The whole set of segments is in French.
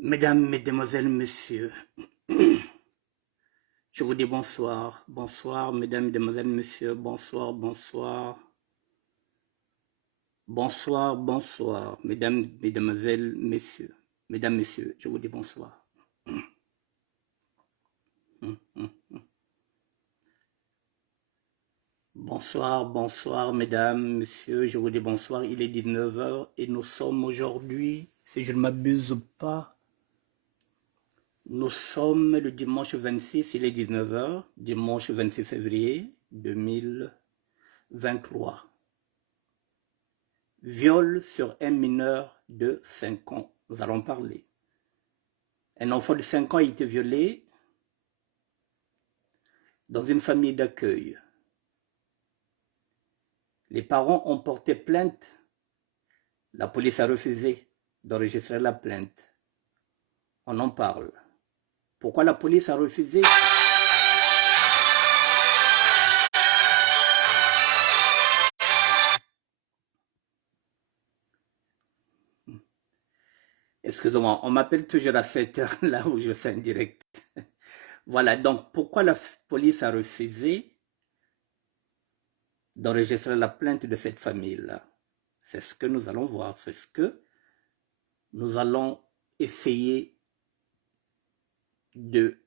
Mesdames, Mesdemoiselles, Messieurs, je vous dis bonsoir. Bonsoir, Mesdames, Mesdemoiselles, Messieurs, bonsoir, bonsoir. Bonsoir, bonsoir, Mesdames, Mesdemoiselles, Messieurs. Mesdames, Messieurs, je vous dis bonsoir. Bonsoir, bonsoir, Mesdames, Messieurs, je vous dis bonsoir. Il est 19 heures et nous sommes aujourd'hui, si je ne m'abuse pas, nous sommes le dimanche 26, il est 19 heures, dimanche 26 février 2023. Viol sur un mineur de 5 ans. Nous allons parler. Un enfant de 5 ans a été violé dans une famille d'accueil. Les parents ont porté plainte. La police a refusé d'enregistrer la plainte. On en parle. Pourquoi la police a refusé? Excusez-moi, on m'appelle toujours à cette heure là où je fais un direct. Voilà, donc pourquoi la police a refusé d'enregistrer la plainte de cette famille-là? C'est ce que nous allons voir, c'est ce que nous allons essayer de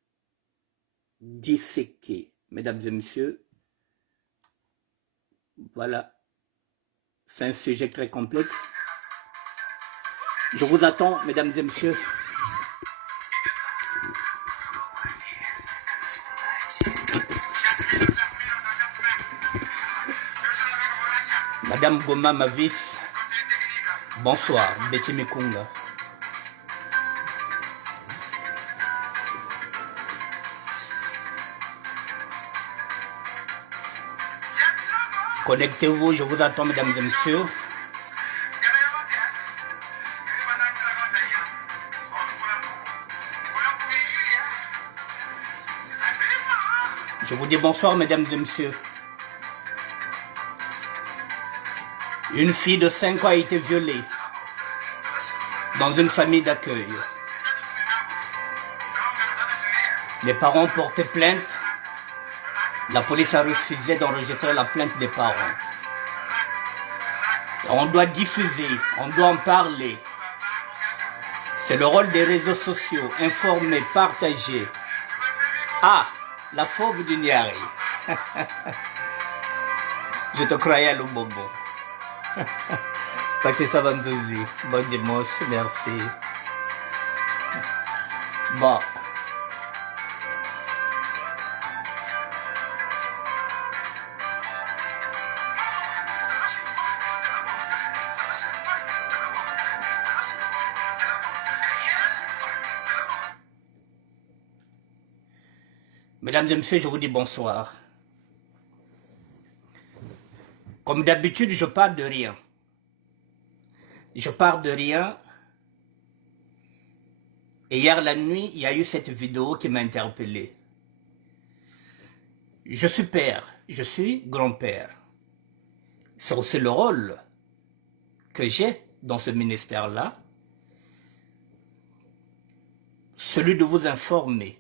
disséquer. Mesdames et messieurs, voilà, c'est un sujet très complexe. Je vous attends, mesdames et messieurs. Madame Goma Mavis, bonsoir, Betty Mikunga. Connectez-vous, je vous attends, mesdames et messieurs. Je vous dis bonsoir, mesdames et messieurs. Une fille de 5 ans a été violée dans une famille d'accueil. Les parents ont porté plainte. La police a refusé d'enregistrer la plainte des parents. Et on doit diffuser, on doit en parler. C'est le rôle des réseaux sociaux, informer, partager. Ah, la fauve du Niari. Je te croyais à l'Obobo. Patrick Sabanzouzi, bon dimanche, merci. Bon. Mesdames et messieurs, je vous dis bonsoir. Comme d'habitude, je parle de rien. Je parle de rien. Et hier la nuit, il y a eu cette vidéo qui m'a interpellé. Je suis père, je suis grand-père. C'est aussi le rôle que j'ai dans ce ministère-là. Celui de vous informer.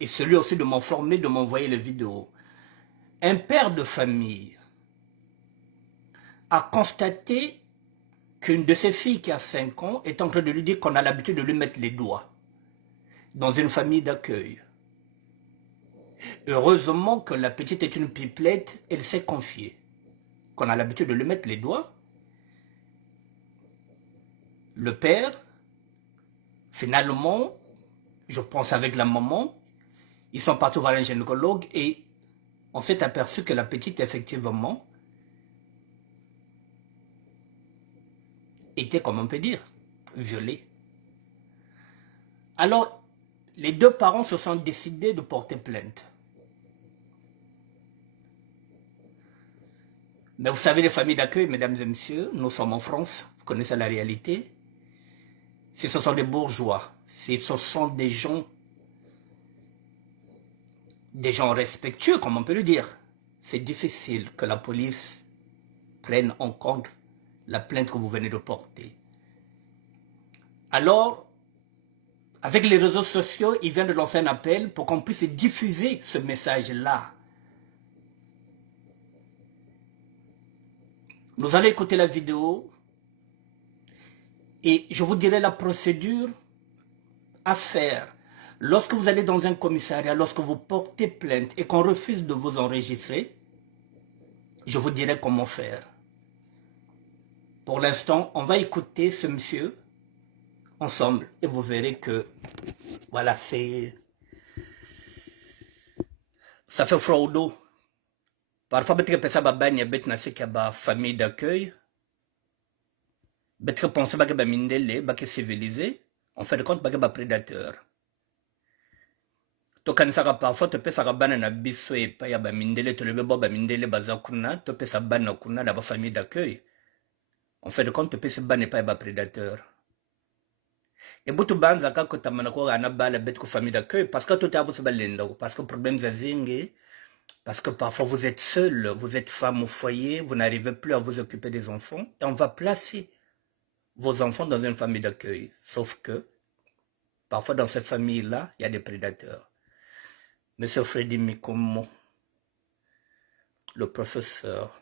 Et celui aussi de m'informer, de m'envoyer les vidéos. Un père de famille a constaté qu'une de ses filles qui a 5 ans est en train de lui dire qu'on a l'habitude de lui mettre les doigts dans une famille d'accueil. Heureusement que la petite est une pipelette, elle s'est confiée. Qu'on a l'habitude de lui mettre les doigts. Le père, finalement, je pense avec la maman, ils sont partis voir un gynécologue et on s'est aperçu que la petite, effectivement, était, comme on peut dire, violée. Alors, les deux parents se sont décidés de porter plainte. Mais vous savez, les familles d'accueil, mesdames et messieurs, nous sommes en France, vous connaissez la réalité. Si ce sont des bourgeois, si ce sont des gens respectueux, comme on peut le dire, c'est difficile que la police prenne en compte la plainte que vous venez de porter. Alors, Avec les réseaux sociaux, il vient de lancer un appel pour qu'on puisse diffuser ce message-là. Nous allons écouter la vidéo et je vous dirai la procédure à faire. Lorsque vous allez dans un commissariat, lorsque vous portez plainte et qu'on refuse de vous enregistrer, je vous dirai comment faire. Pour l'instant, on va écouter ce monsieur ensemble et vous verrez que, voilà, c'est... ça fait froid au dos. Parfois, peut-être que ça va bagner, peut-être qu'il y a une famille d'accueil. Peut-être que penser que c'est mindele, que c'est civilisé. En fait, compte, que c'est prédateur. Tokanisaka parfois topesaka bana na biso epai ya bamindele tolobi bo bamindele baza kuna topesa bana kuna na bafamille d'accueil. En fait de compte topesi bana epai ya baprédateur. Ebutu banzaka kotamana ko ana bala bet ko famille d'accueil parce que tout abo balenda parce que problème za zingi parce que parfois vous êtes seul, vous êtes femme au foyer, vous n'arrivez plus à vous occuper des enfants et on va placer vos enfants dans une famille d'accueil. Sauf que parfois dans cette famille-là, il y a des prédateurs. Monsieur Freddy Mikomo, le professeur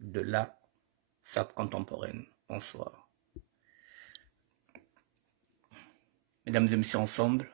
de la SAP contemporaine. Bonsoir. Mesdames et messieurs, ensemble,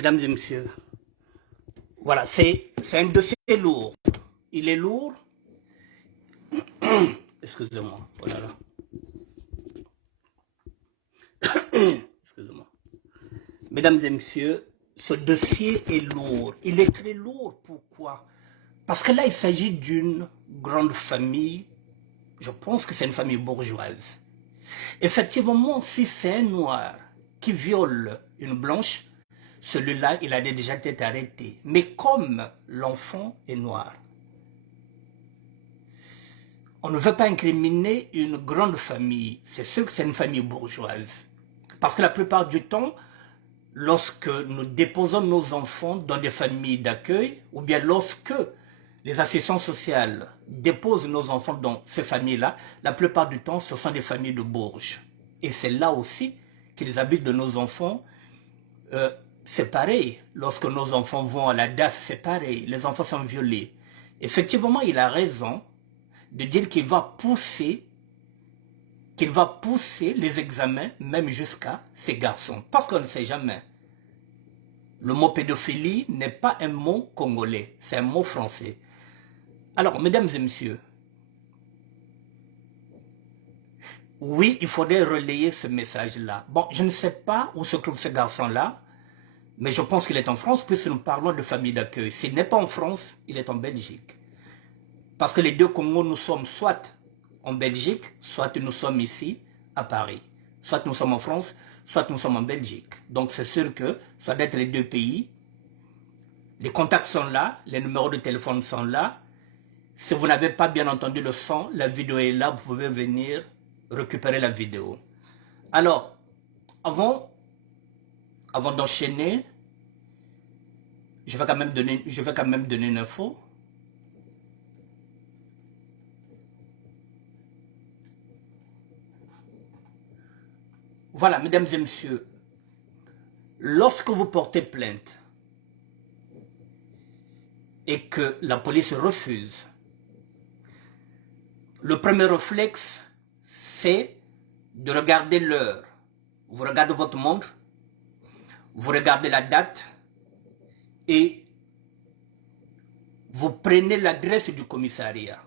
Mesdames et messieurs, voilà, c'est un dossier lourd. Il est lourd. Excusez-moi. Oh là là. Excusez-moi. Mesdames et messieurs, ce dossier est lourd. Il est très lourd. Pourquoi? Parce que là, il s'agit d'une grande famille. Je pense que c'est une famille bourgeoise. Effectivement, si c'est un noir qui viole une blanche, celui-là, il a déjà été arrêté. Mais comme l'enfant est noir, on ne veut pas incriminer une grande famille. C'est sûr que c'est une famille bourgeoise. Parce que la plupart du temps, lorsque nous déposons nos enfants dans des familles d'accueil, ou bien lorsque les assistants sociaux déposent nos enfants dans ces familles-là, la plupart du temps, ce sont des familles de bourges. Et c'est là aussi qu'ils habitent de nos enfants. C'est pareil. Lorsque nos enfants vont à la DAS, c'est pareil. Les enfants sont violés. Effectivement, il a raison de dire qu'il va pousser les examens, même jusqu'à ces garçons. Parce qu'on ne sait jamais. Le mot pédophilie n'est pas un mot congolais, c'est un mot français. Alors, mesdames et messieurs, oui, il faudrait relayer ce message-là. Bon, je ne sais pas où se trouve ce garçon-là, mais je pense qu'il est en France, puisque nous parlons de famille d'accueil. S'il n'est pas en France, il est en Belgique. Parce que les deux Congos, nous sommes soit en Belgique, soit nous sommes ici, à Paris. Soit nous sommes en France, soit nous sommes en Belgique. Donc c'est sûr que ça doit être les deux pays. Les contacts sont là, les numéros de téléphone sont là. Si vous n'avez pas bien entendu le son, la vidéo est là, vous pouvez venir récupérer la vidéo. Alors, avant d'enchaîner, je vais quand même donner une info. Voilà, mesdames et messieurs, lorsque vous portez plainte et que la police refuse, le premier réflexe, c'est de regarder l'heure. Vous regardez votre montre, vous regardez la date et vous prenez l'adresse du commissariat.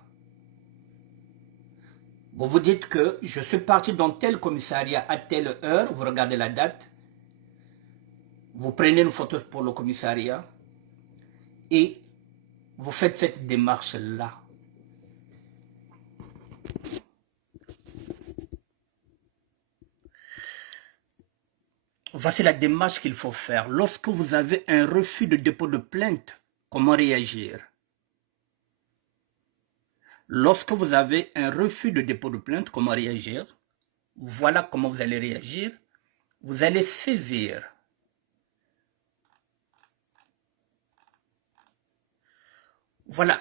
Vous vous dites que je suis parti dans tel commissariat à telle heure, vous regardez la date, vous prenez une photo pour le commissariat et vous faites cette démarche-là. Voici la démarche qu'il faut faire. Lorsque vous avez un refus de dépôt de plainte, comment réagir? Lorsque vous avez un refus de dépôt de plainte, comment réagir? Voilà comment vous allez réagir. Vous allez saisir voilà,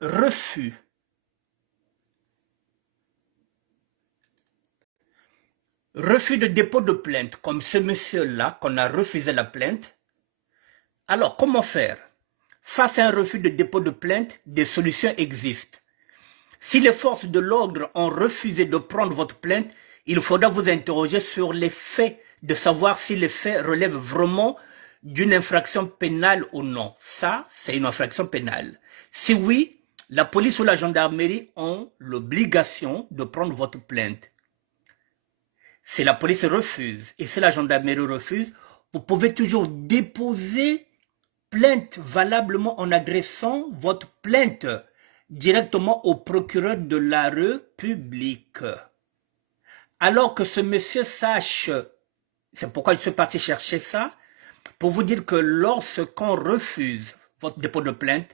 refus. Refus de dépôt de plainte, comme ce monsieur-là, qu'on a refusé la plainte. Alors, comment faire? Face à un refus de dépôt de plainte, des solutions existent. Si les forces de l'ordre ont refusé de prendre votre plainte, il faudra vous interroger sur les faits, de savoir si les faits relèvent vraiment d'une infraction pénale ou non. Ça, c'est une infraction pénale. Si oui, la police ou la gendarmerie ont l'obligation de prendre votre plainte. Si la police refuse et si la gendarmerie refuse, vous pouvez toujours déposer plainte valablement en adressant votre plainte directement au procureur de la République. Alors que ce monsieur sache, c'est pourquoi je suis parti chercher ça, pour vous dire que lorsqu'on refuse votre dépôt de plainte,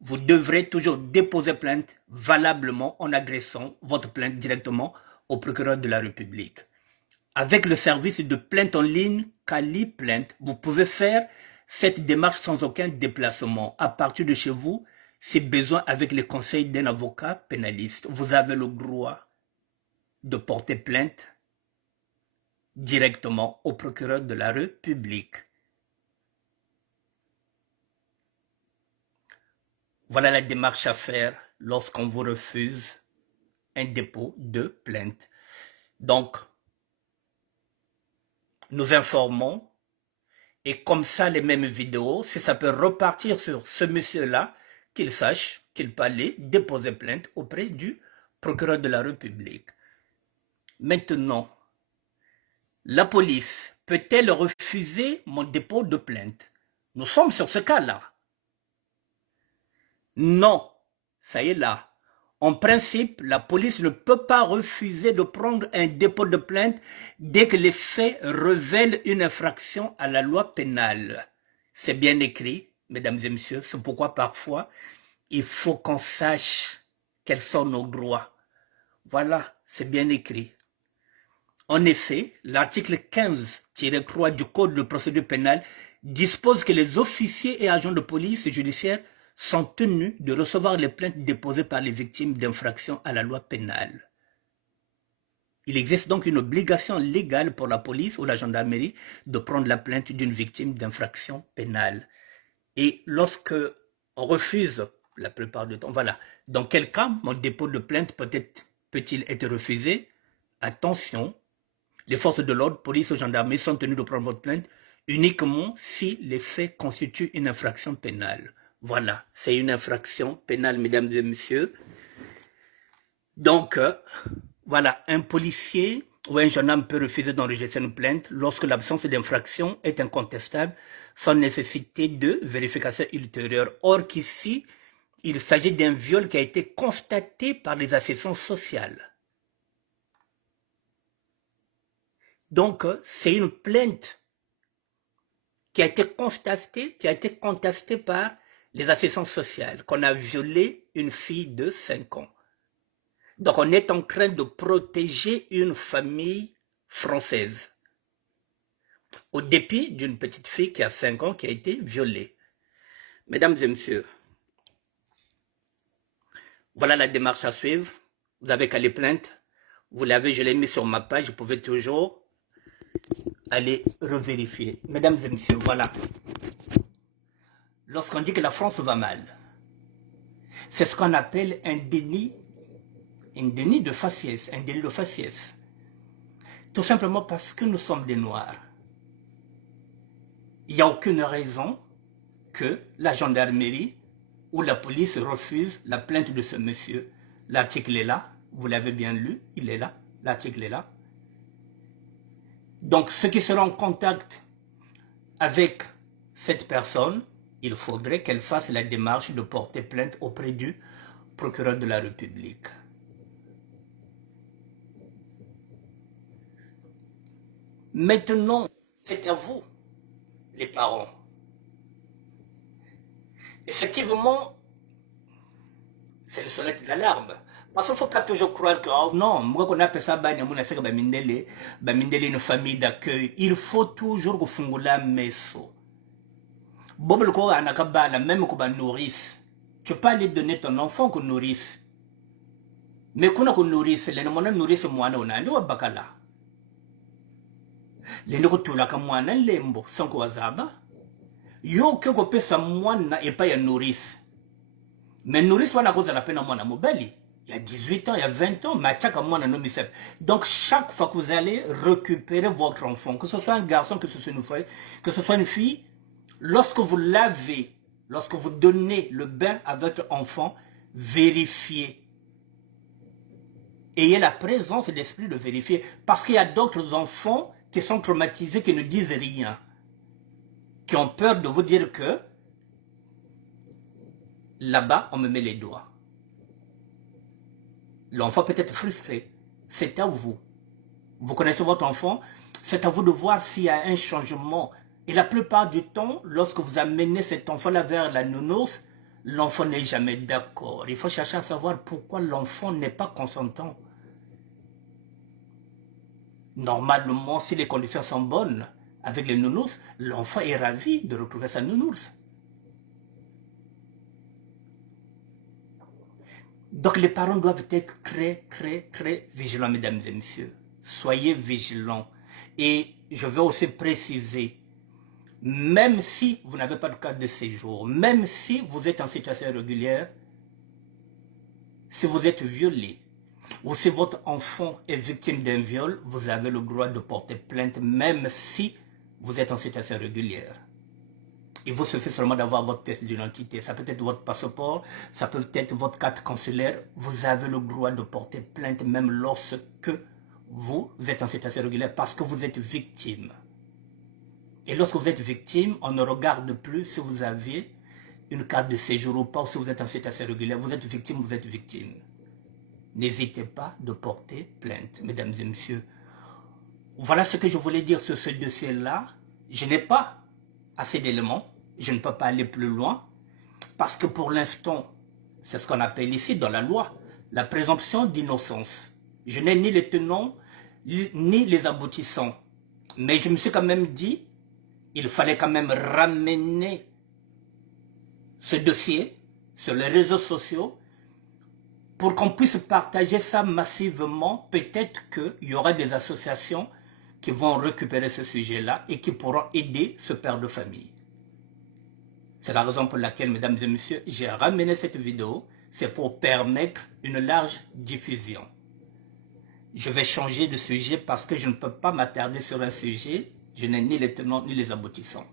vous devrez toujours déposer plainte valablement en adressant votre plainte directement au procureur de la République. Avec le service de plainte en ligne Cali Plainte, vous pouvez faire cette démarche sans aucun déplacement. À partir de chez vous, si besoin avec les conseils d'un avocat pénaliste, vous avez le droit de porter plainte directement au procureur de la République. Voilà la démarche à faire lorsqu'on vous refuse un dépôt de plainte. Donc, nous informons Et comme ça, les mêmes vidéos, si ça peut repartir sur ce monsieur-là, qu'il sache qu'il peut aller déposer plainte auprès du procureur de la République. Maintenant, la police peut-elle refuser mon dépôt de plainte? Nous sommes sur ce cas-là. Non, ça y est là. En principe, la police ne peut pas refuser de prendre un dépôt de plainte dès que les faits révèlent une infraction à la loi pénale. C'est bien écrit, mesdames et messieurs, c'est pourquoi parfois, il faut qu'on sache quels sont nos droits. Voilà, c'est bien écrit. En effet, l'article 15-3 du Code de procédure pénale dispose que les officiers et agents de police judiciaire sont tenus de recevoir les plaintes déposées par les victimes d'infractions à la loi pénale. Il existe donc une obligation légale pour la police ou la gendarmerie de prendre la plainte d'une victime d'infraction pénale. Et lorsque on refuse, la plupart du temps, voilà, dans quel cas mon dépôt de plainte peut-il être refusé? Attention, les forces de l'ordre, police ou gendarmerie sont tenues de prendre votre plainte uniquement si les faits constituent une infraction pénale. Voilà, c'est une infraction pénale, mesdames et messieurs. Donc, voilà, un policier ou un gendarme peut refuser d'enregistrer une plainte lorsque l'absence d'infraction est incontestable sans nécessité de vérification ultérieure. Or qu'ici, il s'agit d'un viol qui a été constaté par les assistants sociales. Donc, c'est une plainte qui a été contestée par les assistants sociales, qu'on a violé une fille de 5 ans. Donc, on est en train de protéger une famille française, au dépit d'une petite fille qui a 5 ans qui a été violée. Mesdames et messieurs, voilà la démarche à suivre. Vous avez qu'à les plaindre. Vous l'avez, je l'ai mis sur ma page, vous pouvez toujours aller revérifier. Mesdames et messieurs, voilà. Lorsqu'on dit que la France va mal, c'est ce qu'on appelle un déni de faciès, un délit de faciès. Tout simplement parce que nous sommes des Noirs. Il n'y a aucune raison que la gendarmerie ou la police refuse la plainte de ce monsieur. L'article est là, vous l'avez bien lu, il est là, l'article est là. Donc ceux qui seront en contact avec cette personne, il faudrait qu'elle fasse la démarche de porter plainte auprès du procureur de la République. Maintenant, c'est à vous, les parents. Effectivement, c'est le sonnette d'alarme. Parce qu'il ne faut pas toujours croire que, oh non, moi qu'on appelle ça, une famille d'accueil. Il faut toujours que fungula meso. Bobo ko anakabala, même qu'on nourrice. Tu peux pas aller donner ton enfant qu'on nourrice. Mais qu'on a qu'on nourrice, les gens nourrissent moi, on a un bakala. Les gens qui ont moi, un lembo, sans quoi zaba. Yo que ko pesa mwana et pas ya nourrice. Mais nourrice wana cause la peine à mwana mobali. Il y a 18 ans, il y a 20 ans, mais chaque mois non misep. Donc chaque fois que vous allez récupérer votre enfant, que ce soit un garçon, que ce soit une fille, lorsque vous lavez, lorsque vous donnez le bain à votre enfant, vérifiez. Ayez la présence d'esprit de vérifier. Parce qu'il y a d'autres enfants qui sont traumatisés, qui ne disent rien, qui ont peur de vous dire que là-bas, on me met les doigts. L'enfant peut être frustré. C'est à vous. Vous connaissez votre enfant. C'est à vous de voir s'il y a un changement. Et la plupart du temps, lorsque vous amenez cet enfant-là vers la nounours, l'enfant n'est jamais d'accord. Il faut chercher à savoir pourquoi l'enfant n'est pas consentant. Normalement, si les conditions sont bonnes avec les nounours, l'enfant est ravi de retrouver sa nounours. Donc les parents doivent être très vigilants, mesdames et messieurs. Soyez vigilants. Et je veux aussi préciser, même si vous n'avez pas de carte de séjour, même si vous êtes en situation régulière, si vous êtes violé, ou si votre enfant est victime d'un viol, vous avez le droit de porter plainte, même si vous êtes en situation régulière. Il vous suffit seulement d'avoir votre pièce d'identité. Ça peut être votre passeport, ça peut être votre carte consulaire. Vous avez le droit de porter plainte même lorsque vous êtes en situation régulière parce que vous êtes victime. Et lorsque vous êtes victime, on ne regarde plus si vous avez une carte de séjour ou pas, ou si vous êtes en situation régulière. Vous êtes victime, vous êtes victime. N'hésitez pas de porter plainte, mesdames et messieurs. Voilà ce que je voulais dire sur ce dossier-là. Je n'ai pas assez d'éléments. Je ne peux pas aller plus loin. Parce que pour l'instant, c'est ce qu'on appelle ici dans la loi, la présomption d'innocence. Je n'ai ni les tenants, ni les aboutissants. Mais je me suis quand même dit, il fallait quand même ramener ce dossier sur les réseaux sociaux pour qu'on puisse partager ça massivement. Peut-être qu'il y aura des associations qui vont récupérer ce sujet-là et qui pourront aider ce père de famille. C'est la raison pour laquelle, mesdames et messieurs, j'ai ramené cette vidéo. C'est pour permettre une large diffusion. Je vais changer de sujet parce que je ne peux pas m'attarder sur un sujet. Je n'ai ni les tenants ni les aboutissants.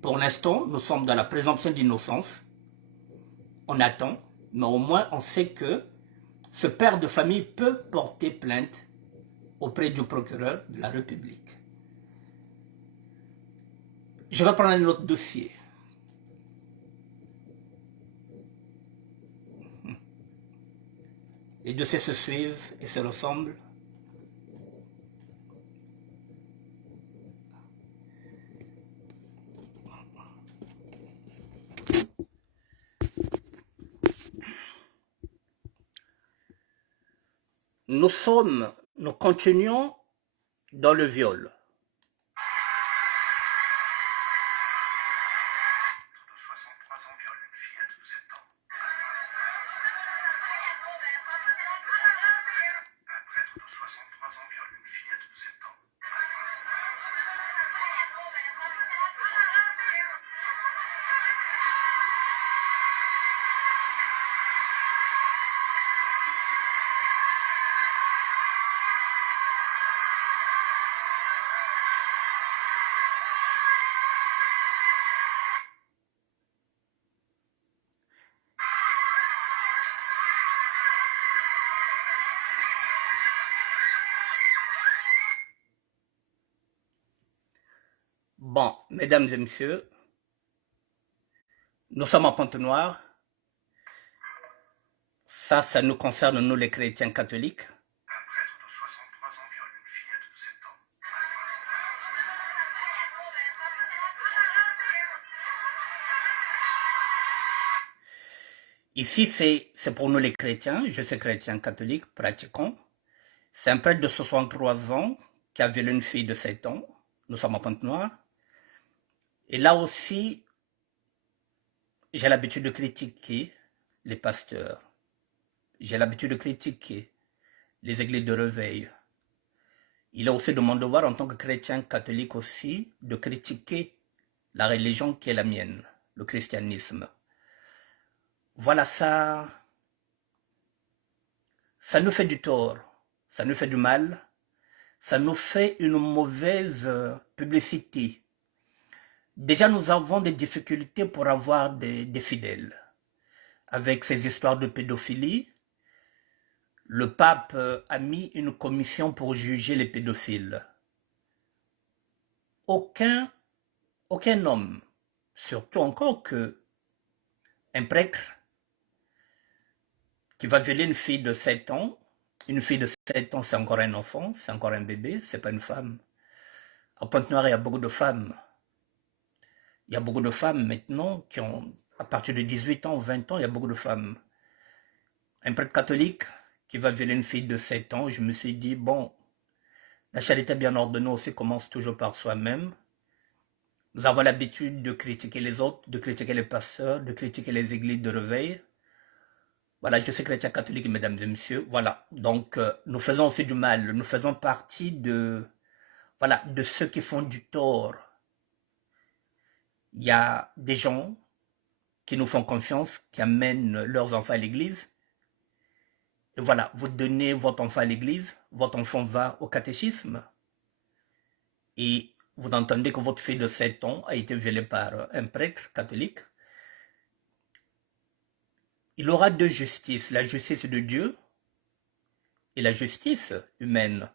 Pour l'instant, nous sommes dans la présomption d'innocence. On attend, mais au moins on sait que ce père de famille peut porter plainte auprès du procureur de la République. Je vais prendre un autre dossier. Les dossiers se suivent et se ressemblent. Nous continuons dans le viol. Bon, mesdames et messieurs, nous sommes en Pointe-Noire. Ça nous concerne, nous les chrétiens catholiques. Un prêtre de 63 ans viole une fillette de 7 ans. Ici, c'est pour nous les chrétiens. Je suis chrétien catholique, pratiquant. C'est un prêtre de 63 ans qui a violé une fille de 7 ans. Nous sommes en Pointe-Noire. Et là aussi, j'ai l'habitude de critiquer les pasteurs. J'ai l'habitude de critiquer les églises de réveil. Il est aussi de mon devoir en tant que chrétien catholique aussi de critiquer la religion qui est la mienne, le christianisme. Voilà, ça nous fait du tort, ça nous fait du mal, ça nous fait une mauvaise publicité. Déjà, nous avons des difficultés pour avoir des fidèles. Avec ces histoires de pédophilie, le pape a mis une commission pour juger les pédophiles. Aucun homme, surtout encore que un prêtre qui va violer une fille de 7 ans, une fille de 7 ans c'est encore un enfant, c'est encore un bébé, c'est pas une femme. À Pointe-Noire, il y a beaucoup de femmes. Il y a beaucoup de femmes maintenant qui ont, à partir de 18 ans, 20 ans, il y a beaucoup de femmes. Un prêtre catholique qui va violer une fille de 7 ans, je me suis dit, bon, la charité bien ordonnée aussi commence toujours par soi-même. Nous avons l'habitude de critiquer les autres, de critiquer les pasteurs, de critiquer les églises de réveil. Voilà, je suis chrétien catholique, mesdames et messieurs. Voilà, donc nous faisons aussi du mal. Nous faisons partie de ceux qui font du tort. Il y a des gens qui nous font confiance, qui amènent leurs enfants à l'église. Et voilà, vous donnez votre enfant à l'église, votre enfant va au catéchisme. Et vous entendez que votre fille de 7 ans a été violée par un prêtre catholique, il aura deux justices, la justice de Dieu et la justice humaine.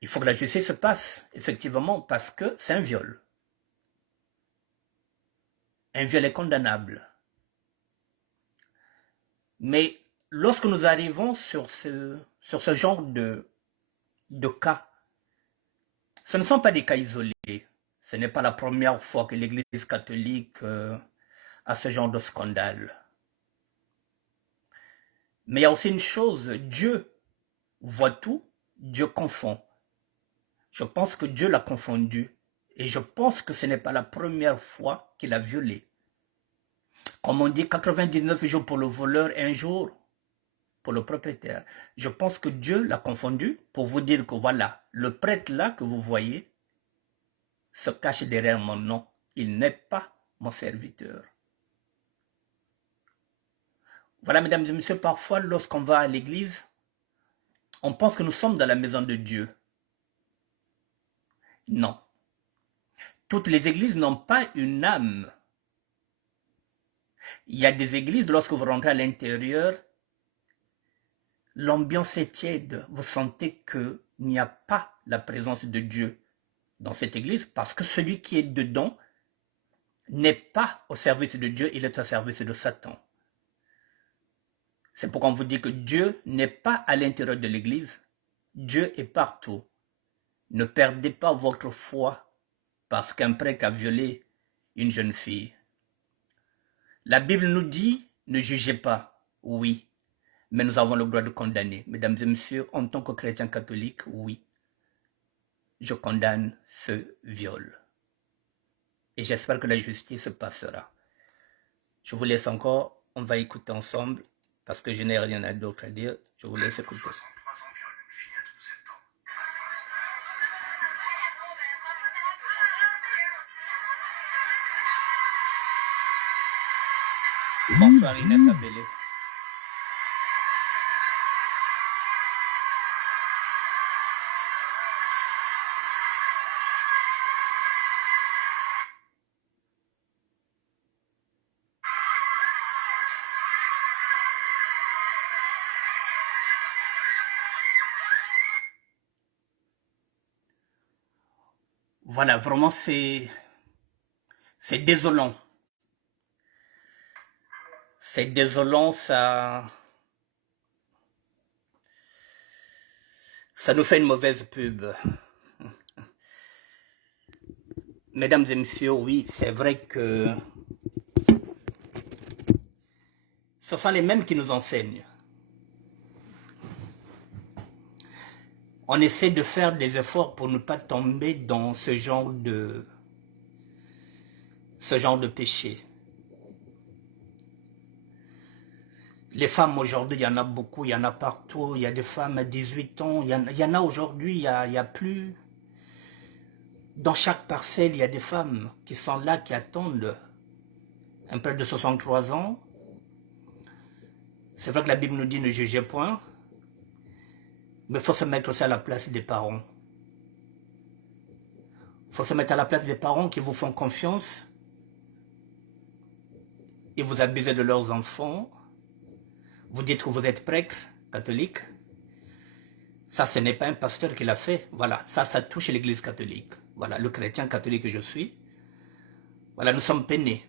Il faut que la justice se passe, effectivement, parce que c'est un viol. Un viol est condamnable. Mais lorsque nous arrivons sur ce genre de cas, ce ne sont pas des cas isolés. Ce n'est pas la première fois que l'Église catholique a ce genre de scandale. Mais il y a aussi une chose, Dieu voit tout, Dieu confond. Je pense que Dieu l'a confondu. Et je pense que ce n'est pas la première fois qu'il a violé. Comme on dit, 99 jours pour le voleur et un jour pour le propriétaire. Je pense que Dieu l'a confondu pour vous dire que voilà, le prêtre là que vous voyez se cache derrière mon nom. Il n'est pas mon serviteur. Voilà, mesdames et messieurs, parfois lorsqu'on va à l'église, on pense que nous sommes dans la maison de Dieu. Non. Toutes les églises n'ont pas une âme. Il y a des églises, lorsque vous rentrez à l'intérieur, l'ambiance est tiède. Vous sentez qu'il n'y a pas la présence de Dieu dans cette église parce que celui qui est dedans n'est pas au service de Dieu, il est au service de Satan. C'est pourquoi on vous dit que Dieu n'est pas à l'intérieur de l'église. Dieu est partout. Ne perdez pas votre foi parce qu'un prêtre a violé une jeune fille. La Bible nous dit, ne jugez pas, oui, mais nous avons le droit de condamner. Mesdames et messieurs, en tant que chrétien catholique, oui, je condamne ce viol. Et j'espère que la justice se passera. Je vous laisse encore, on va écouter ensemble, parce que je n'ai rien d'autre à dire. Je vous laisse écouter. 63 ans viole une fillette de 7 ans. Bonsoir Inès Abélé. Voilà, vraiment c'est désolant. C'est désolant, ça nous fait une mauvaise pub. Mesdames et messieurs, oui, c'est vrai que ce sont les mêmes qui nous enseignent. On essaie de faire des efforts pour ne pas tomber dans ce genre de péché. Les femmes aujourd'hui, il y en a beaucoup, il y en a partout. Il y a des femmes à 18 ans, il y en a aujourd'hui, il y a plus. Dans chaque parcelle, il y a des femmes qui sont là, qui attendent. Un père de 63 ans. C'est vrai que la Bible nous dit ne jugez point. Mais il faut se mettre aussi à la place des parents. Il faut se mettre à la place des parents qui vous font confiance. Ils vous abusent de leurs enfants. Vous dites que vous êtes prêtre, catholique. Ça, ce n'est pas un pasteur qui l'a fait. Voilà, ça touche l'église catholique. Voilà, le chrétien catholique que je suis. Voilà, nous sommes peinés.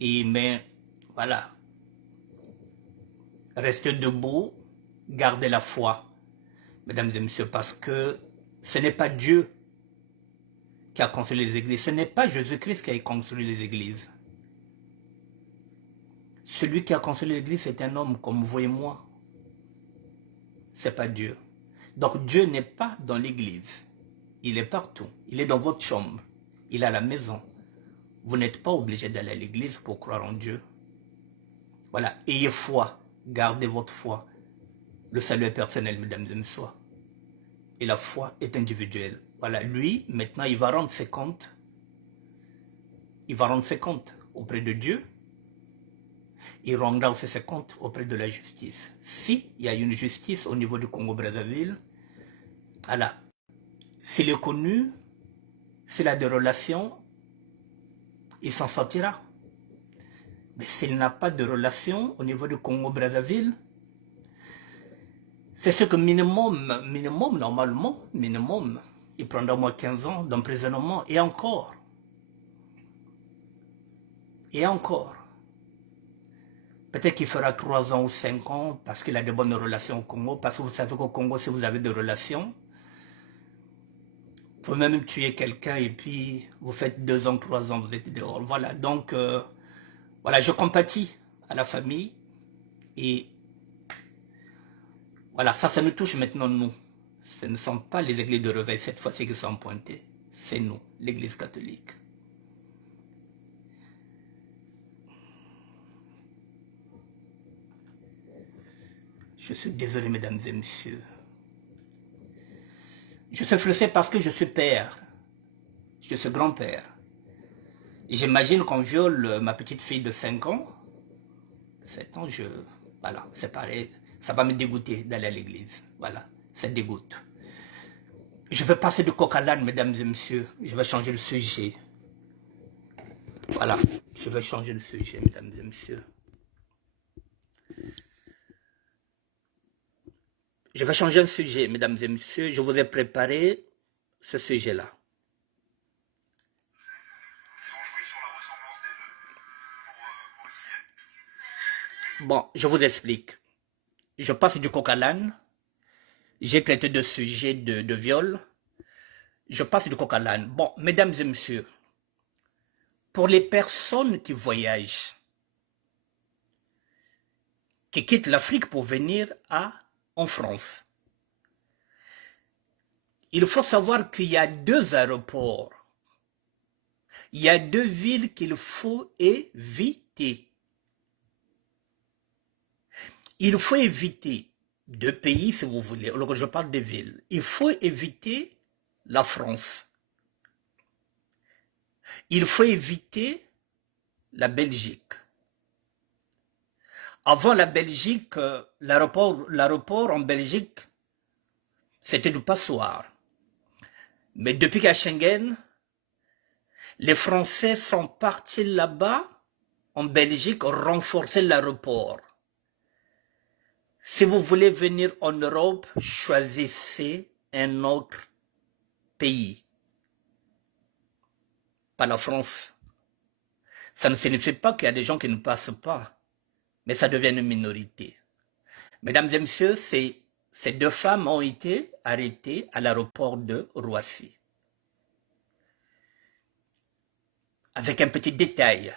Mais, voilà. Restez debout, gardez la foi, mesdames et messieurs, parce que ce n'est pas Dieu qui a construit les églises. Ce n'est pas Jésus-Christ qui a construit les églises. Celui qui a construit l'église, c'est un homme comme vous et moi. C'est pas Dieu. Donc Dieu n'est pas dans l'église. Il est partout. Il est dans votre chambre. Il est à la maison. Vous n'êtes pas obligé d'aller à l'église pour croire en Dieu. Voilà. Ayez foi. Gardez votre foi. Le salut est personnel, mesdames et messieurs. Et la foi est individuelle. Voilà. Lui, maintenant, il va rendre ses comptes. Il va rendre ses comptes auprès de Dieu. Il rendra aussi ses comptes auprès de la justice. Si il y a une justice au niveau du Congo-Brazzaville, voilà, S'il est connu, s'il a des relations, il s'en sortira. Mais s'il n'a pas de relations au niveau du Congo-Brazzaville, c'est ce que minimum, normalement, il prendra au moins 15 ans d'emprisonnement, et encore. Et encore. Peut-être qu'il fera 3 ans ou 5 ans parce qu'il a de bonnes relations au Congo, parce que vous savez qu'au Congo, si vous avez des relations, vous pouvez même tuer quelqu'un et puis vous faites 2 ans, 3 ans, vous êtes dehors. Voilà, donc, voilà, je compatis à la famille et voilà, ça nous touche maintenant, nous. Ce ne sont pas les églises de réveil cette fois-ci qui sont pointées, c'est nous, l'église catholique. Je suis désolé, mesdames et messieurs. Je suis frustré parce que je suis père. Je suis grand-père. J'imagine qu'on viole ma petite fille de 5 ans. 7 ans, voilà, c'est pareil. Ça va me dégoûter d'aller à l'église. Voilà, ça dégoûte. Je vais passer de coq à l'âne, mesdames et messieurs. Je vais changer le sujet. Voilà, je vais changer le sujet, mesdames et messieurs. Je vais changer le sujet, mesdames et messieurs. Je vous ai préparé ce sujet-là. Ils ont joué sur la ressemblance des deux pour essayer. Bon, je vous explique. Je passe du coq à l'âne. J'ai traité de sujet de viol. Je passe du coq à l'âne. Bon, mesdames et messieurs, pour les personnes qui voyagent, qui quittent l'Afrique pour venir en France, il faut savoir qu'il y a 2 aéroports. Il y a 2 villes qu'il faut éviter. Il faut éviter 2 pays, si vous voulez. Alors que je parle des villes. Il faut éviter la France. Il faut éviter la Belgique. Avant la Belgique, l'aéroport en Belgique, c'était du passoire. Mais depuis qu'à Schengen, les Français sont partis là-bas, en Belgique, renforcer l'aéroport. Si vous voulez venir en Europe, choisissez un autre pays. Pas la France. Ça ne signifie pas qu'il y a des gens qui ne passent pas, mais ça devient une minorité. Mesdames et messieurs, ces 2 femmes ont été arrêtées à l'aéroport de Roissy. Avec un petit détail.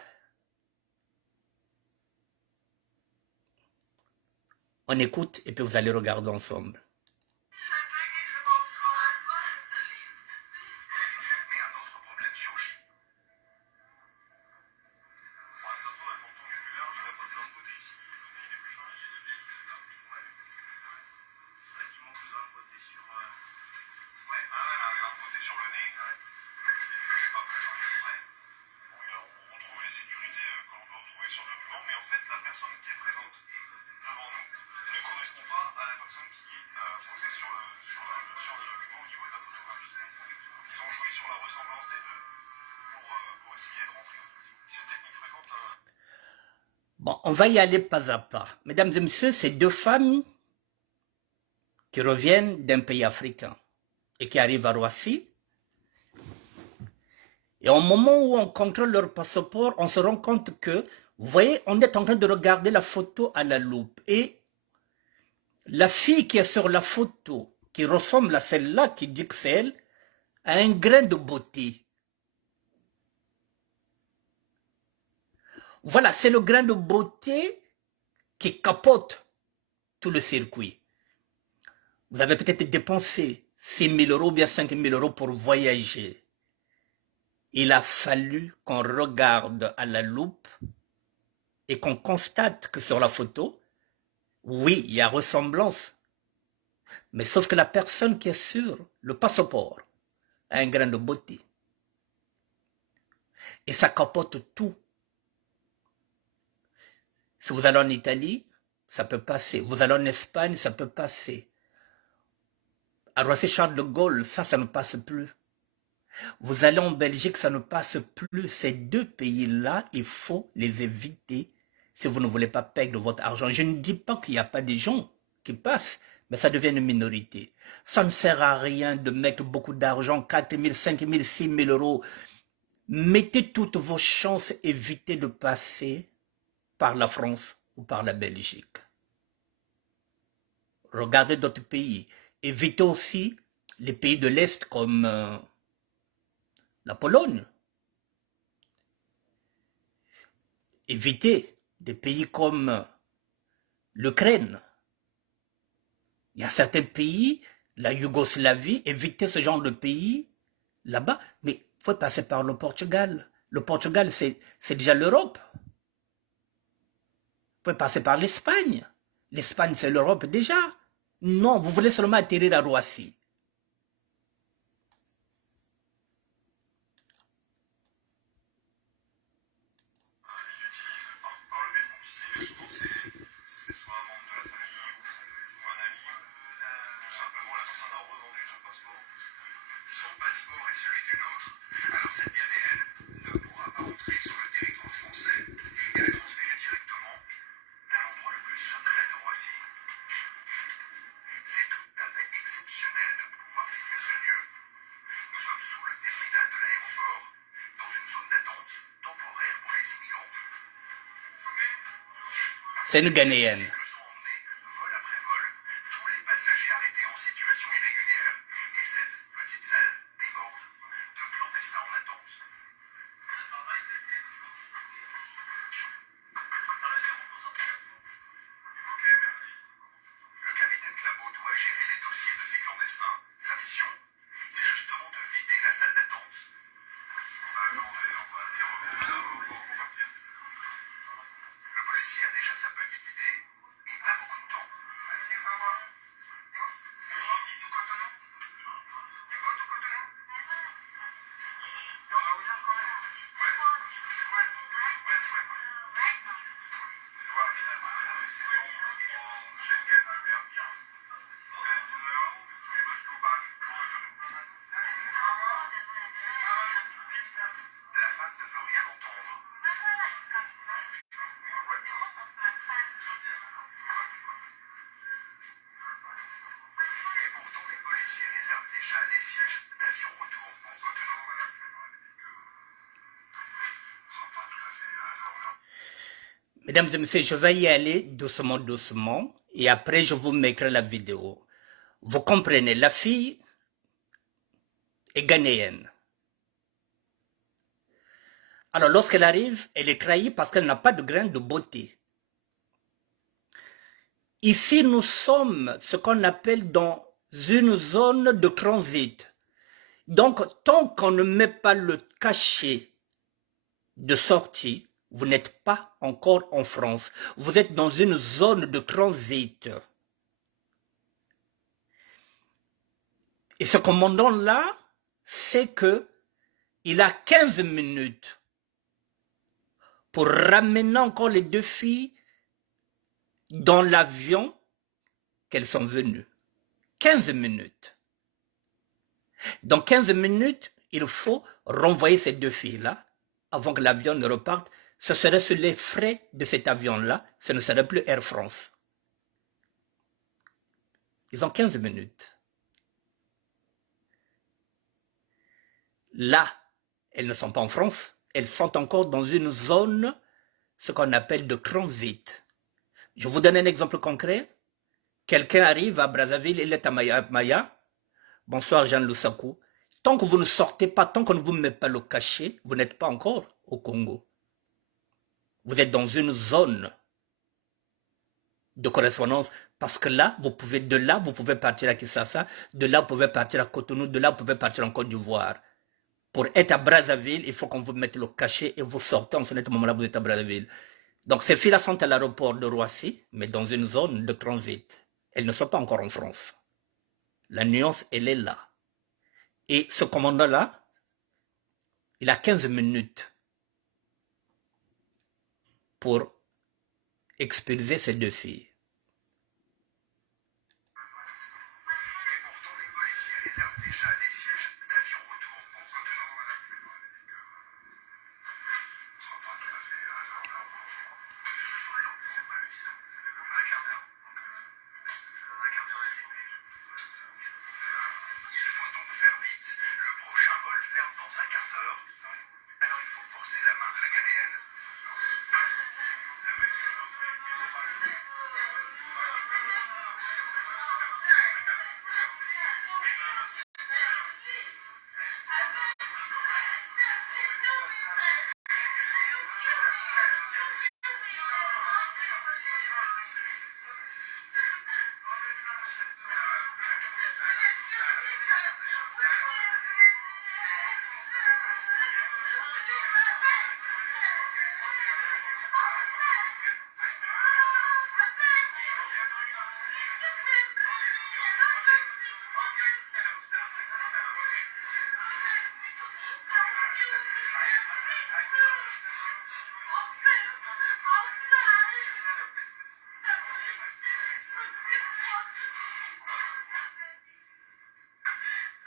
On écoute et puis vous allez regarder ensemble. Mais un autre problème surgit. Ouais, ça se voit, le menton est plus large, il n'a pas besoin de beauté ici, le nez il est plus fin. Ouais. C'est vrai qu'il manque besoin de beauté sur. Ouais, ah ouais, là, un beauté sur le nez, ouais. C'est pas présent ici. Ouais. Bon, on trouve les sécurités que l'on doit retrouver sur le document, mais en fait, la personne qui est présente devant nous ne correspond pas à la personne qui est posée sur le document au niveau de la photographie. Donc, ils ont joué sur la ressemblance des deux pour essayer de rentrer. C'est une technique fréquente. Bon, on va y aller pas à pas. Mesdames et messieurs, ces 2 femmes qui reviennent d'un pays africain et qui arrivent à Roissy. Et au moment où on contrôle leur passeport, on se rend compte que, vous voyez, on est en train de regarder la photo à la loupe. Et la fille qui est sur la photo, qui ressemble à celle-là, qui dit que c'est elle, a un grain de beauté. Voilà, c'est le grain de beauté qui capote tout le circuit. Vous avez peut-être dépensé 6 000 € ou bien 5 000 € pour voyager. Il a fallu qu'on regarde à la loupe et qu'on constate que sur la photo, oui, il y a ressemblance. Mais sauf que la personne qui est sur le passeport a un grain de beauté. Et ça capote tout. Si vous allez en Italie, ça peut passer. Vous allez en Espagne, ça peut passer. À Roissy-Charles de Gaulle, ça ne passe plus. Vous allez en Belgique, ça ne passe plus. Ces deux pays-là, il faut les éviter si vous ne voulez pas perdre votre argent. Je ne dis pas qu'il n'y a pas des gens qui passent, mais ça devient une minorité. Ça ne sert à rien de mettre beaucoup d'argent, 4 000, 5 000, 6 000 euros. Mettez toutes vos chances, évitez de passer par la France ou par la Belgique. Regardez d'autres pays. Évitez aussi les pays de l'Est comme la Pologne. Évitez des pays comme l'Ukraine. Il y a certains pays, la Yougoslavie, évitez ce genre de pays là-bas. Mais il faut passer par le Portugal. Le Portugal, c'est déjà l'Europe. Vous pouvez passer par l'Espagne. L'Espagne, c'est l'Europe déjà. Non, vous voulez seulement atterrir à Roissy. Ils utilisent par le biais de complicité, mais souvent c'est soit un membre de la famille ou un ami. Tout simplement, la personne a revendu son passeport. Son passeport est celui d'une autre. Alors cette Ghanéenne ne pourra pas entrer sur le territoire français. Elle est transférée directement vers l'endroit le plus secret de Roissy. C'est tout à fait exceptionnel de pouvoir filmer ce lieu. Nous sommes sous le terminal de l'aéroport, dans une zone d'attente temporaire pour les immigrants. C'est une Ghanéenne. Que sont emmenés, vol après vol, tous les passagers arrêtés en situation irrégulière. Et cette petite salle déborde de clandestins en attente. Ok, merci. Le capitaine Clabaud doit gérer les dossiers de ces clandestins. Sa mission, c'est justement de vider la salle d'attente. Le policier a déjà sa petite idée et pas beaucoup de temps. La femme ne veut rien entendre. Et pourtant, les policiers réservent déjà les sièges d'avion retour pour Cotonou. Mesdames et messieurs, je vais y aller doucement, doucement. Et après, je vous mettrai la vidéo. Vous comprenez, la fille est ghanéenne. Alors, lorsqu'elle arrive, elle est trahie parce qu'elle n'a pas de grain de beauté. Ici, nous sommes ce qu'on appelle dans une zone de transit. Donc, tant qu'on ne met pas le cachet de sortie, vous n'êtes pas encore en France. Vous êtes dans une zone de transit. Et ce commandant-là sait que il a 15 minutes pour ramener encore les deux filles dans l'avion qu'elles sont venues. 15 minutes. Dans 15 minutes, il faut renvoyer ces deux filles-là avant que l'avion ne reparte. Ce serait sur les frais de cet avion-là, ce ne serait plus Air France. Ils ont 15 minutes. Là, elles ne sont pas en France, elles sont encore dans une zone, ce qu'on appelle de transit. Je vous donne un exemple concret. Quelqu'un arrive à Brazzaville, il est à Maya. Bonsoir Jean Lusaku. Tant que vous ne sortez pas, tant qu'on ne vous met pas le cachet, vous n'êtes pas encore au Congo. Vous êtes dans une zone de correspondance parce que là, de là, vous pouvez partir à Kinshasa, de là, vous pouvez partir à Cotonou, de là, vous pouvez partir en Côte d'Ivoire. Pour être à Brazzaville, il faut qu'on vous mette le cachet et vous sortez en ce moment-là, vous êtes à Brazzaville. Donc ces filles-là sont à l'aéroport de Roissy, mais dans une zone de transit. Elles ne sont pas encore en France. La nuance, elle est là. Et ce commandant-là, il a 15 minutes pour expulser ces deux filles. ferme dans un quart d'heure, alors il faut forcer la main de la Ghanéenne.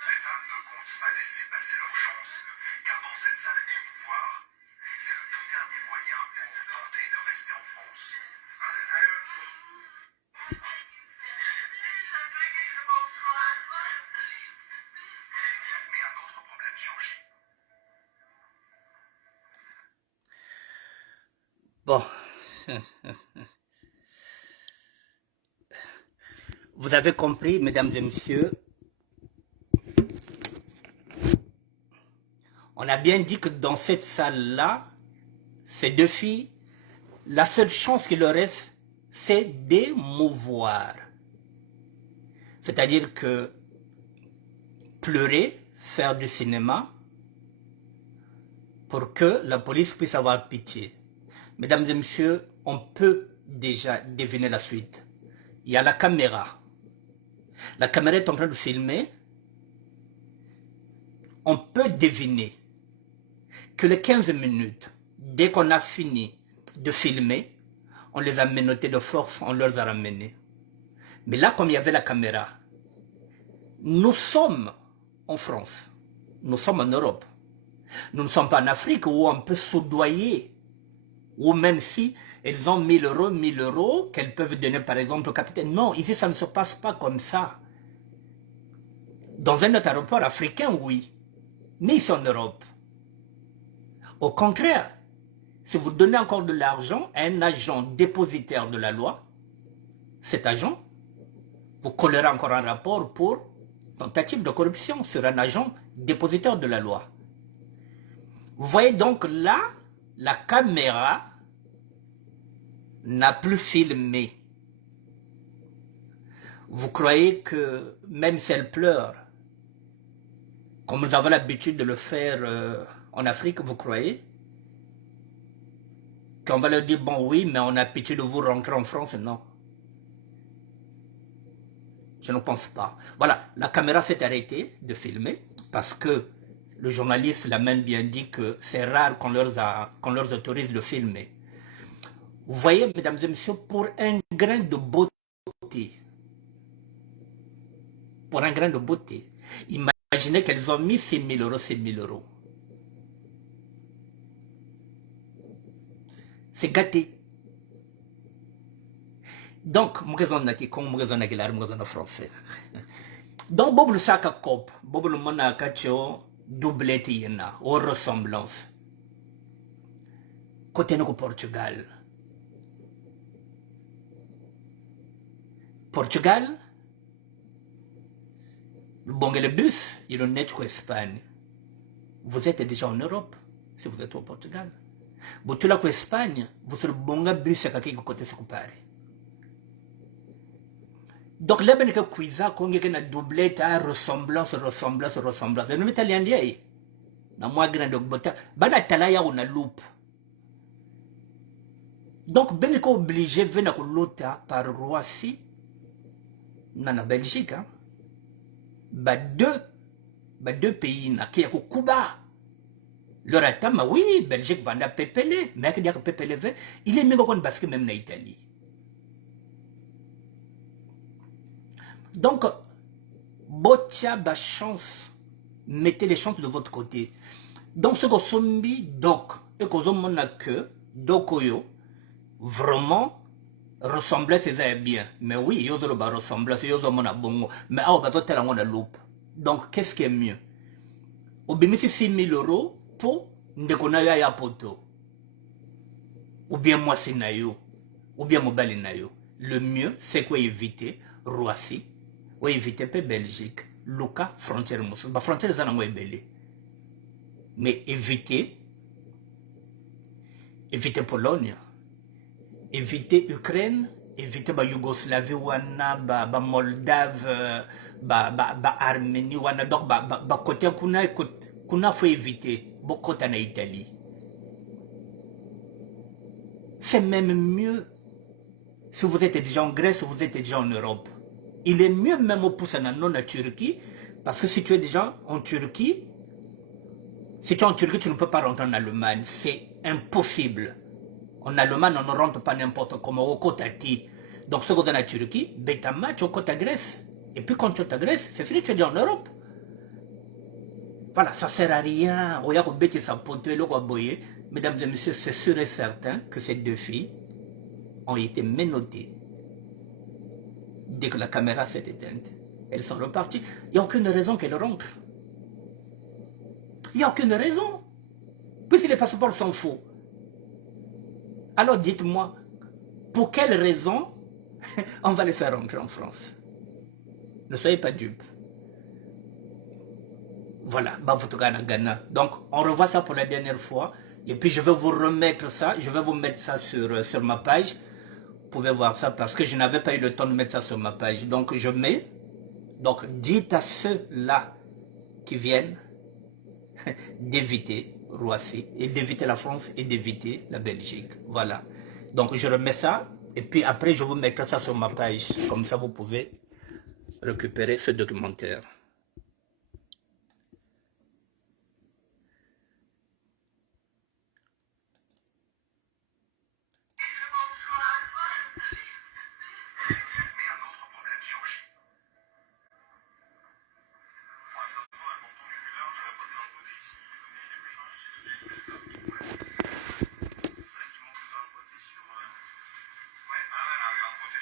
Les femmes ne comptent pas laisser passer leur chance, car dans cette salle émouvoir, c'est le tout dernier moyen pour tenter de rester en France. Mais un autre problème surgit. Bon. Vous avez compris, mesdames et messieurs. On a bien dit que dans cette salle-là, ces deux filles, la seule chance qu'il leur reste, c'est d'émouvoir. C'est-à-dire que pleurer, faire du cinéma, pour que la police puisse avoir pitié. Mesdames et messieurs, on peut déjà deviner la suite. Il y a la caméra. La caméra est en train de filmer. On peut deviner que les 15 minutes, dès qu'on a fini de filmer, on les a menottés de force, on les a ramenés. Mais là, comme il y avait la caméra, nous sommes en France, nous sommes en Europe. Nous ne sommes pas en Afrique où on peut soudoyer, ou même si elles ont 1000 euros, qu'elles peuvent donner par exemple au capitaine. Non, ici ça ne se passe pas comme ça. Dans un autre aéroport africain, oui, mais ici en Europe. Au contraire, si vous donnez encore de l'argent à un agent dépositaire de la loi, cet agent, vous collerez encore un rapport pour tentative de corruption sur un agent dépositaire de la loi. Vous voyez donc là, la caméra n'a plus filmé. Vous croyez que même si elle pleure, comme nous avons l'habitude de le faire en Afrique, vous croyez qu'on va leur dire, bon oui, mais on a pitié de vous rentrer en France? Non. Je ne pense pas. Voilà, la caméra s'est arrêtée de filmer parce que le journaliste l'a même bien dit que c'est rare qu'on leur autorise de filmer. Vous voyez, mesdames et messieurs, pour un grain de beauté, imaginez qu'elles ont mis 6 000 euros, 6 000 euros. C'est gâté. Donc, français. Donc, Bob le sac à cop, Bob le monakacho, doublette ou ressemblance. Côté au Portugal. Portugal, le bon le bus, il est en Espagne. Vous êtes déjà en Europe, si vous êtes au Portugal. Vous êtes en Espagne, vous êtes bon bus à côté de Paris. Donc, là, il y a une doublette à ressemblance. Et nous mettons l'Indien. Dans moi, grand docteur, il y a une loupe. Donc, ben est obligé de venir l'autre par Roissy, dans la Belgique. Deux pays, qui sont Cuba. Le ratam, oui, Belgique va PPL, mais il y a PPL, il est même parce que même en Italie. Donc, botia ba chance, mettez les chances de votre côté. Donc, ce que sombi doc, et que vous avez que dokoyo, vraiment, ressembler c'est bien. Mais oui, yo ba ressembler, yo zo mona bongo. Mais ah, bah, toi, t'es la loupe. Donc, qu'est-ce qui est mieux? obimisi 6 000 euros pour ndeko na yo aya poto, ou bien mwasi na yo, ou bien mobali na yo. Le mieux, c'est quoi éviter Roissy, ou éviter peu Belgique, Luka, frontière mosu. Ba frontière zana mo ebele. Mais éviter Pologne, éviter Ukraine, éviter ba Yougoslavie wana, ba Moldave, ba Arménie wana. Donc ba côté kuna faut éviter beaucoup en Italie. C'est même mieux si vous êtes déjà en Grèce, vous êtes déjà en Europe. Il est mieux même au pouce en Turquie, parce que si tu es déjà en Turquie, si tu es en Turquie, tu ne peux pas rentrer en Allemagne. C'est impossible. En Allemagne, on ne rentre pas n'importe comment, au Kotati. Donc, si vous êtes en Turquie, bêta match au côté Grèce. Et puis, quand tu es en Grèce, c'est fini, tu es déjà en Europe. Voilà, ça ne sert à rien. Mesdames et messieurs, c'est sûr et certain que ces deux filles ont été menottées. Dès que la caméra s'est éteinte, elles sont reparties. Il n'y a aucune raison qu'elles rentrent. Il n'y a aucune raison. Puisque les passeports sont faux. Alors dites-moi, pour quelle raison on va les faire rentrer en France? Ne soyez pas dupes. Voilà, Ghana. Donc, on revoit ça pour la dernière fois. Et puis, je vais vous remettre ça. Je vais vous mettre ça sur ma page. Vous pouvez voir ça parce que je n'avais pas eu le temps de mettre ça sur ma page. Donc, je mets. Donc, dites à ceux-là qui viennent d'éviter Roissy et d'éviter la France et d'éviter la Belgique. Voilà. Donc, je remets ça. Et puis, après, je vous mettrai ça sur ma page. Comme ça, vous pouvez récupérer ce documentaire.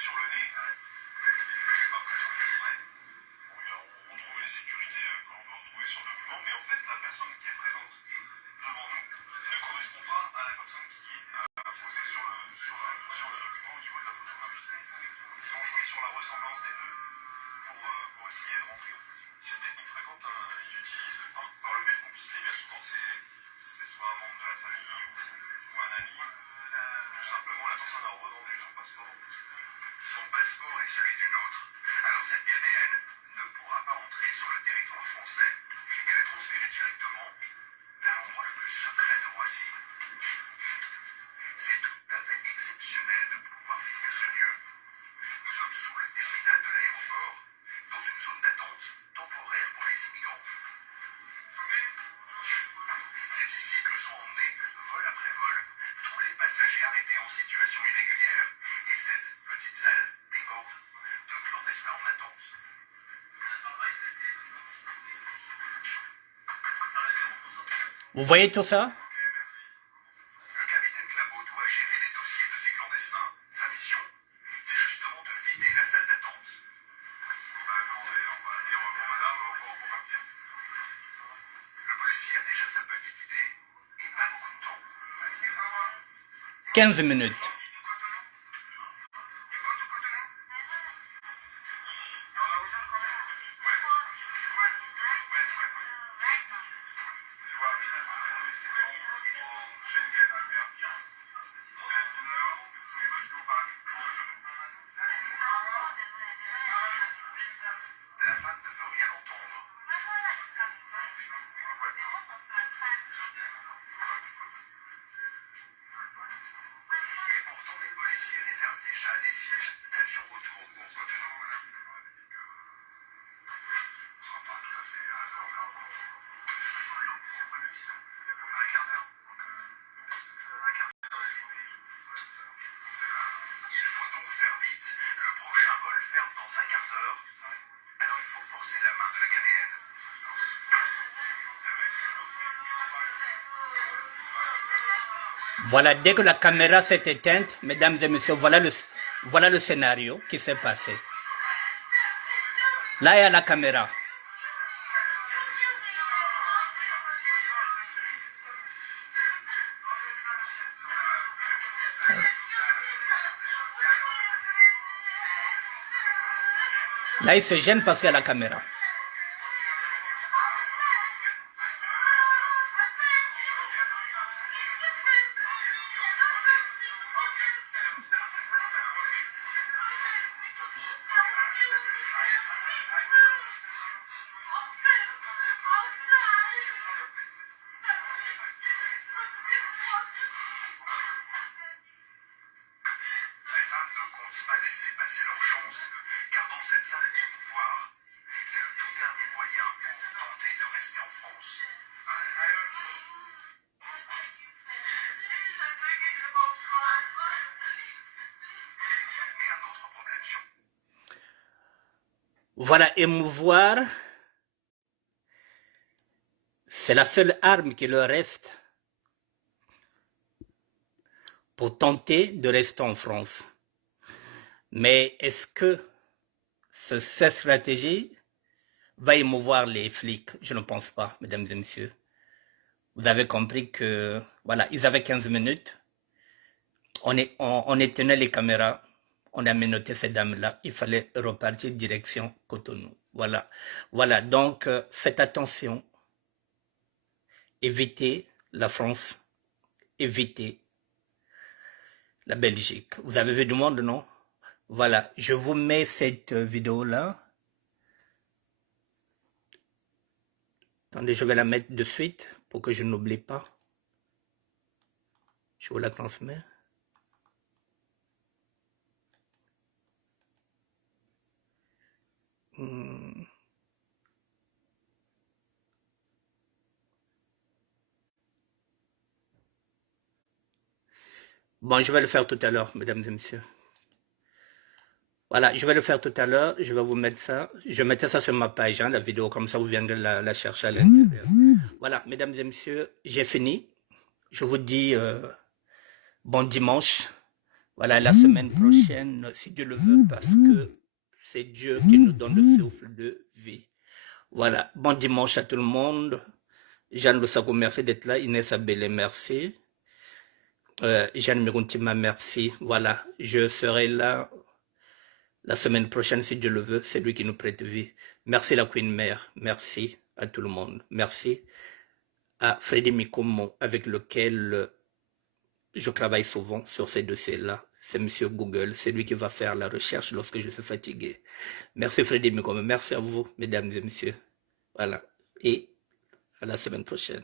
Sur le nez, pas plus que ça. On trouve les sécurités qu'on peut retrouver sur le document, mais en fait, la personne qui est présente devant nous ne correspond pas à la personne qui est posée sur le document au niveau de la photographie. Ils ont joué sur la ressemblance des deux pour essayer de rentrer. C'est une technique fréquente, ils utilisent par le biais de complicité, bien souvent c'est soit un membre de la famille ou un ami. Tout simplement, la personne a revendu son passeport. Son passeport est celui d'une autre. Alors cette Ghanéenne ne pourra pas entrer sur le territoire français. Elle est transférée directement vers l'endroit le plus secret de Roissy. C'est tout à fait exceptionnel de pouvoir filmer ce lieu. Nous sommes sous le terminal de l'aéroport, dans une zone d'attente temporaire pour les immigrants. C'est ici que sont emmenés, vol après vol, tous les passagers arrêtés en situation irrégulière. Et cette petite salle déborde de clandestins en attente. Vous voyez tout ça? Le capitaine Clabaud doit gérer les dossiers de ces clandestins. Sa mission, c'est justement de vider la salle d'attente. Si vous m'attendez, on va dire bonjour madame, on va partir. Le policier a déjà sa petite idée et pas beaucoup de temps. 15 minutes. La femme ne veut rien entendre. Et pourtant, les policiers réservent déjà les sièges d'avion retour pour Cotonou. On sera pas tout à fait à l'heure. Il faut donc faire vite. Le prochain vol ferme dans un quart d'heure. Alors il faut forcer la main de la Ghanéenne. Voilà, dès que la caméra s'est éteinte, mesdames et messieurs, voilà le scénario qui s'est passé. Là, il y a la caméra. Là, il se gêne parce qu'il y a la caméra. Les femmes ne comptent pas laisser passer leur chance, car dans cette salle émouvoir, c'est le tout dernier moyen pour tenter de rester en France. Et un autre problème sur... Voilà, émouvoir, c'est la seule arme qui leur reste pour tenter de rester en France. Mais est-ce que cette stratégie va émouvoir les flics? Je ne pense pas, mesdames et messieurs. Vous avez compris que, voilà, ils avaient 15 minutes. On éteignait les caméras. On a menotté ces dames-là. Il fallait repartir direction Cotonou. Voilà. Voilà. Donc, faites attention. Évitez la France. Évitez la Belgique. Vous avez vu du monde, non? Voilà. Je vous mets cette vidéo-là. Attendez, je vais la mettre de suite pour que je n'oublie pas. Je vous la transmets. Bon, je vais le faire tout à l'heure, mesdames et messieurs. Voilà, je vais le faire tout à l'heure. Je vais vous mettre ça. Je mettais ça sur ma page, hein, la vidéo, comme ça vous viendrez la chercher à l'intérieur. Voilà, mesdames et messieurs, j'ai fini. Je vous dis bon dimanche. Voilà, la semaine prochaine, si Dieu le veut, parce que c'est Dieu qui nous donne le souffle de vie. Voilà, bon dimanche à tout le monde. Jeanne Lusako, merci d'être là. Inès Abélé, merci. Jeanne Miruntima, merci. Voilà, je serai là la semaine prochaine, si Dieu le veut. C'est lui qui nous prête vie. Merci la Queen Mère. Merci à tout le monde. Merci à Freddy Mikomo, avec lequel je travaille souvent sur ces dossiers-là. C'est Monsieur Google. C'est lui qui va faire la recherche lorsque je suis fatigué. Merci Freddy Mikomo. Merci à vous, mesdames et messieurs. Voilà. Et à la semaine prochaine.